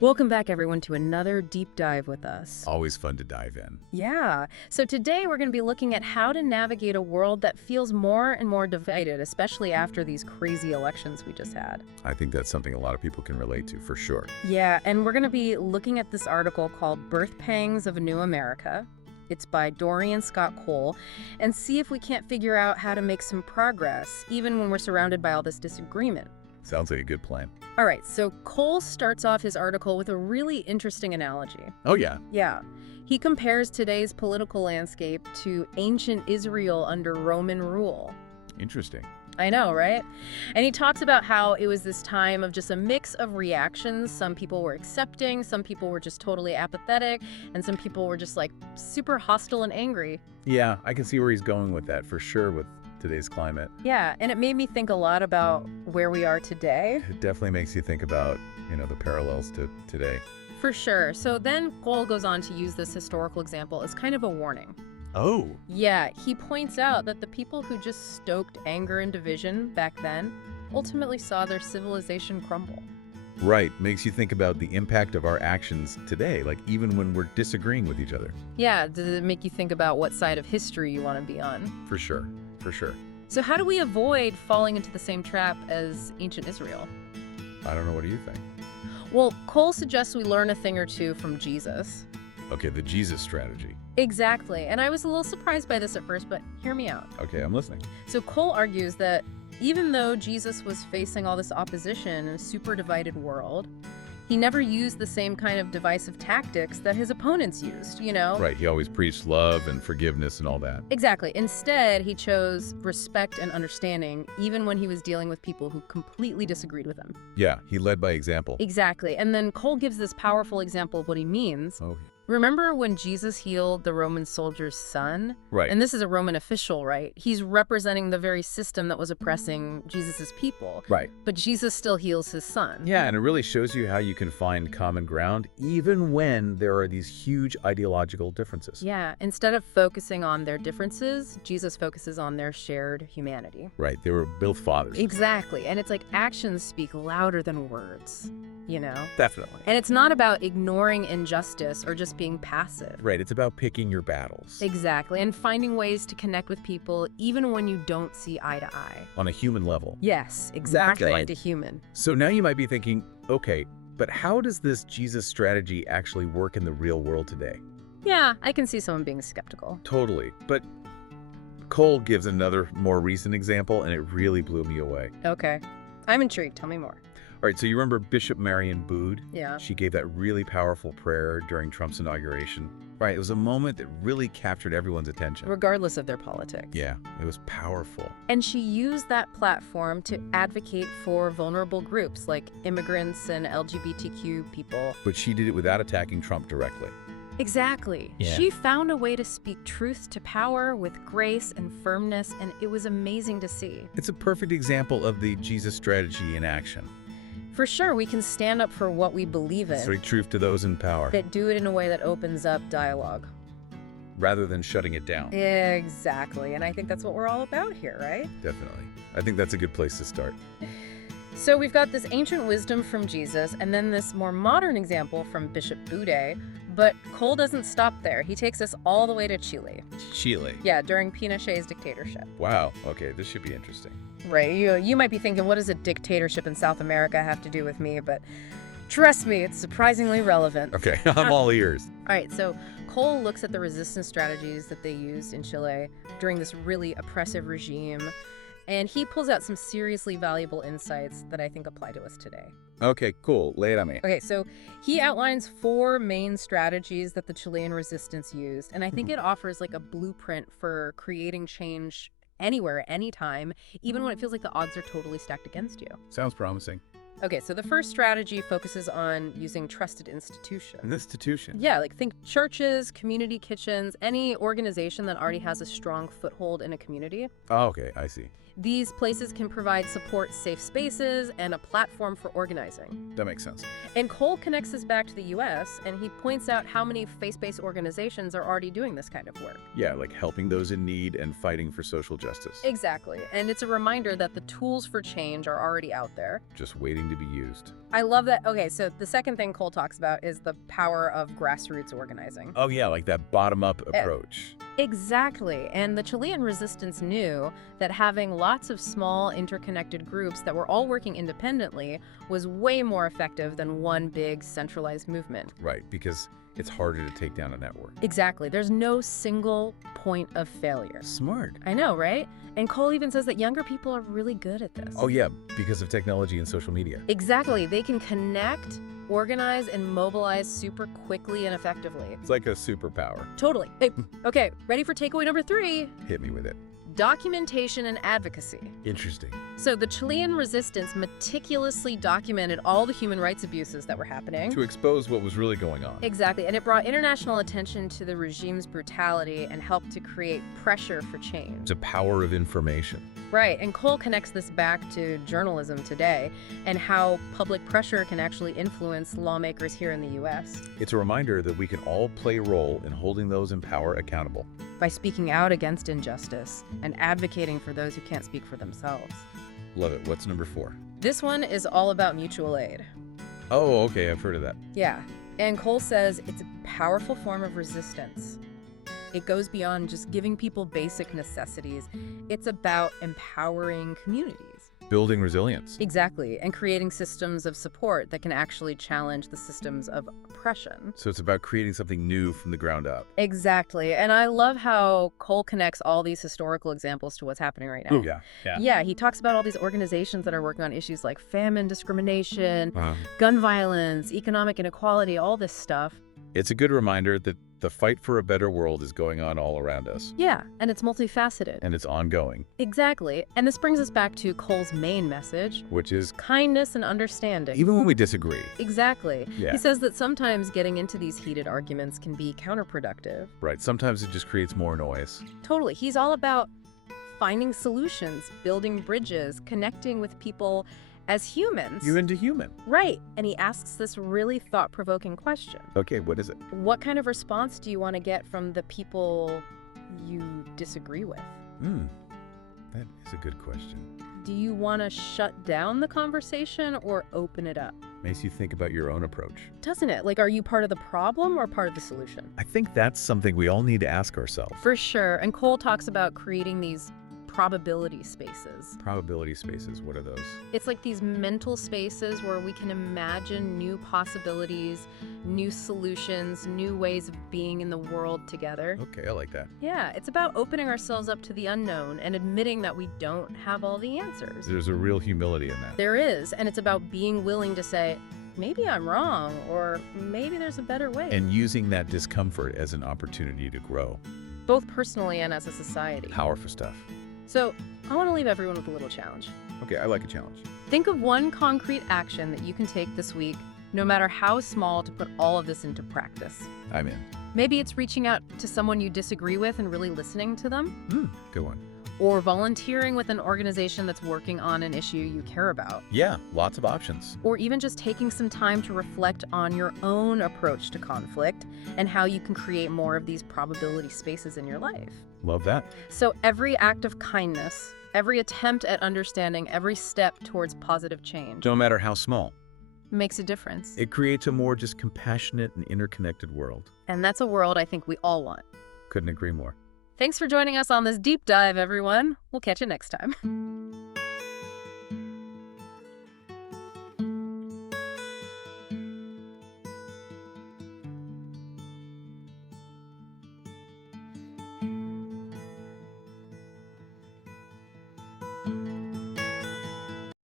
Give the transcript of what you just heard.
Welcome back, everyone, to another deep dive with us. Always fun to dive in. Yeah. So today we're going to be looking at how to navigate a world that feels more and more divided, especially after these crazy elections we just had. I think that's something a lot of people can relate to, for sure. Yeah, and we're going to be looking at this article called Birth Pangs of a New America. It's by Dorian Scott Cole, and see if we can't figure out how to make some progress, even when we're surrounded by all this disagreement. Sounds like a good plan. All right, so Cole starts off his article with a really interesting analogy. Oh, yeah. Yeah. He compares today's political landscape to ancient Israel under Roman rule. Interesting. I know, right? And he talks about how it was this time of just a mix of reactions. Some people were accepting, some people were just totally apathetic, and some people were just like super hostile and angry. Yeah, I can see where he's going with that, for sure, with today's climate. Yeah, and it made me think a lot about where we are today. It definitely makes you think about, the parallels to today. For sure. So then Cole goes on to use this historical example as kind of a warning. Oh. Yeah, he points out that the people who just stoked anger and division back then ultimately saw their civilization crumble. Right. Makes you think about the impact of our actions today, like even when we're disagreeing with each other. Yeah, does it make you think about what side of history you want to be on? For sure. For sure. So how do we avoid falling into the same trap as ancient Israel? I don't know. What do you think? Well, Cole suggests we learn a thing or two from Jesus. Okay, the Jesus strategy. Exactly. And I was a little surprised by this at first, but hear me out. Okay, I'm listening. So Cole argues that even though Jesus was facing all this opposition in a super divided world, he never used the same kind of divisive tactics that his opponents used, Right, he always preached love and forgiveness and all that. Exactly. Instead, he chose respect and understanding, even when he was dealing with people who completely disagreed with him. Yeah, he led by example. Exactly. And then Cole gives this powerful example of what he means. Oh, Remember when Jesus healed the Roman soldier's son? right. And this is a Roman official, right? He's representing the very system that was oppressing Jesus's people. Right. But Jesus still heals his son. Yeah, and it really shows you how you can find common ground even when there are these huge ideological differences. Yeah, instead of focusing on their differences, Jesus focuses on their shared humanity. Right, they were both fathers. Exactly, and it's like actions speak louder than words, Definitely. And it's not about ignoring injustice or just being passive. Right, it's about picking your battles. Exactly, and finding ways to connect with people even when you don't see eye to eye. On a human level. Yes, exactly. Right. Into human. So now you might be thinking, okay, but how does this Jesus strategy actually work in the real world today? Yeah, I can see someone being skeptical. Totally, but Cole gives another more recent example, and it really blew me away. Okay, I'm intrigued. Tell me more. All right, so you remember Bishop Mariann Budde? Yeah. She gave that really powerful prayer during Trump's inauguration. Right, it was a moment that really captured everyone's attention. Regardless of their politics. Yeah, it was powerful. And she used that platform to advocate for vulnerable groups like immigrants and LGBTQ people. But she did it without attacking Trump directly. Exactly. Yeah. She found a way to speak truth to power with grace and firmness, and it was amazing to see. It's a perfect example of the Jesus strategy in action. For sure, we can stand up for what we believe in. Speak truth to those in power. But do it in a way that opens up dialogue. Rather than shutting it down. Exactly. And I think that's what we're all about here, right? Definitely. I think that's a good place to start. So we've got this ancient wisdom from Jesus, and then this more modern example from Bishop Budde. But Cole doesn't stop there. He takes us all the way to Chile. Chile. Yeah, during Pinochet's dictatorship. Wow. Okay, this should be interesting. Right. You might be thinking, what does a dictatorship in South America have to do with me? But trust me, it's surprisingly relevant. Okay, I'm all ears. All right, so Cole looks at the resistance strategies that they used in Chile during this really oppressive regime, and he pulls out some seriously valuable insights that I think apply to us today. Okay, cool. Lay it on me. Okay, so he outlines 4 main strategies that the Chilean resistance used, and I think it offers like a blueprint for creating change anywhere, anytime, even when it feels like the odds are totally stacked against you. Sounds promising. Okay, so the first strategy focuses on using trusted institutions. An institution? Yeah, like think churches, community kitchens, any organization that already has a strong foothold in a community. Oh, okay, I see. These places can provide support, safe spaces, and a platform for organizing. That makes sense. And Cole connects this back to the U.S., and he points out how many faith-based organizations are already doing this kind of work. Yeah, like helping those in need and fighting for social justice. Exactly. And it's a reminder that the tools for change are already out there. Just waiting to be used. I love that. Okay, so the second thing Cole talks about is the power of grassroots organizing. Oh, yeah, like that bottom-up approach. Exactly. And the Chilean resistance knew that having lots of small interconnected groups that were all working independently was way more effective than one big centralized movement. Right, because it's harder to take down a network. Exactly. There's no single point of failure. Smart. I know, right? And Cole even says that younger people are really good at this. Oh, yeah, because of technology and social media. Exactly. They can connect, organize, and mobilize super quickly and effectively. It's like a superpower. Totally. Hey, okay, ready for takeaway number 3? Hit me with it. Documentation and advocacy. Interesting. So the Chilean resistance meticulously documented all the human rights abuses that were happening. To expose what was really going on. Exactly, and it brought international attention to the regime's brutality and helped to create pressure for change. The power of information. Right, and Cole connects this back to journalism today and how public pressure can actually influence lawmakers here in the U.S. It's a reminder that we can all play a role in holding those in power accountable. By speaking out against injustice and advocating for those who can't speak for themselves. Love it. What's number 4? This one is all about mutual aid. Oh, okay, I've heard of that. Yeah, and Cole says it's a powerful form of resistance. It goes beyond just giving people basic necessities. It's about empowering communities. Building resilience. Exactly, and creating systems of support that can actually challenge the systems of oppression. So it's about creating something new from the ground up. Exactly, and I love how Cole connects all these historical examples to what's happening right now. Ooh, yeah. Yeah, he talks about all these organizations that are working on issues like famine, discrimination, gun violence, economic inequality, all this stuff. It's a good reminder that the fight for a better world is going on all around us. Yeah, and it's multifaceted. And it's ongoing. Exactly. And this brings us back to Cole's main message, which is kindness and understanding. Even when we disagree. Exactly. Yeah. He says that sometimes getting into these heated arguments can be counterproductive. Right. Sometimes it just creates more noise. Totally. He's all about finding solutions, building bridges, connecting with people as humans. Human to human. Right. And he asks this really thought-provoking question. Okay, what is it? What kind of response do you want to get from the people you disagree with? That is a good question. Do you want to shut down the conversation or open it up? Makes you think about your own approach. Doesn't it? Like, are you part of the problem or part of the solution? I think that's something we all need to ask ourselves. For sure. And Cole talks about creating these probability spaces. Probability spaces, what are those? It's like these mental spaces where we can imagine new possibilities, new solutions, new ways of being in the world together. Okay, I like that. Yeah, it's about opening ourselves up to the unknown and admitting that we don't have all the answers. There's a real humility in that. There is, and it's about being willing to say, maybe I'm wrong, or maybe there's a better way. And using that discomfort as an opportunity to grow. Both personally and as a society. Powerful stuff. So, I want to leave everyone with a little challenge. Okay, I like a challenge. Think of one concrete action that you can take this week, no matter how small, to put all of this into practice. I'm in. Maybe it's reaching out to someone you disagree with and really listening to them. Good one. Or volunteering with an organization that's working on an issue you care about. Yeah, lots of options. Or even just taking some time to reflect on your own approach to conflict and how you can create more of these probability spaces in your life. Love that. So every act of kindness, every attempt at understanding, every step towards positive change No matter how small. makes a difference. It creates a more just compassionate and interconnected world. And that's a world I think we all want. Couldn't agree more. Thanks for joining us on this deep dive, everyone. We'll catch you next time.